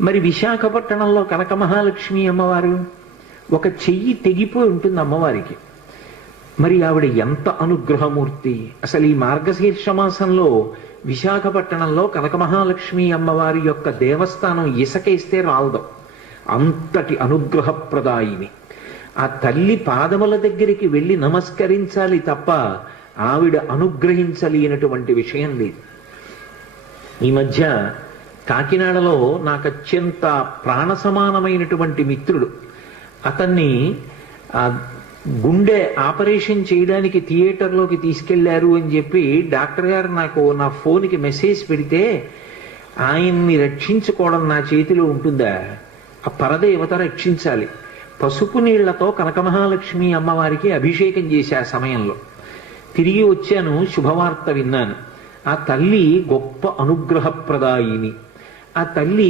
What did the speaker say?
మరి విశాఖపట్నంలో కనక మహాలక్ష్మి అమ్మవారు ఒక చెయ్యి తెగిపోయి ఉంటుంది అమ్మవారికి. మరి ఆవిడ ఎంత అనుగ్రహమూర్తి! అసలు ఈ మార్గశీర్ష మాసంలో విశాఖపట్నంలో కనక మహాలక్ష్మి అమ్మవారి యొక్క దేవస్థానం ఇసకేస్తే రాలదు, అంతటి అనుగ్రహప్రదాయిని. ఆ తల్లి పాదముల దగ్గరికి వెళ్ళి నమస్కరించాలి తప్ప ఆవిడ అనుగ్రహించలేనటువంటి విషయం లేదు. ఈ మధ్య కాకినాడలో నాకు అత్యంత ప్రాణ సమానమైనటువంటి మిత్రుడు, అతన్ని గుండె ఆపరేషన్ చేయడానికి థియేటర్లోకి తీసుకెళ్లారు అని చెప్పి డాక్టర్ గారు నాకు నా ఫోన్కి మెసేజ్ పెడితే, ఆయన్ని రక్షించుకోవడం నా చేతిలో ఉంటుందా? ఆ పరదేవత రక్షించాలి. పసుపు నీళ్లతో కనక మహాలక్ష్మి అమ్మవారికి అభిషేకం చేశా సమయంలో. తిరిగి వచ్చాను, శుభవార్త విన్నాను. ఆ తల్లి గొప్ప అనుగ్రహప్రదాయిని. ఆ తల్లి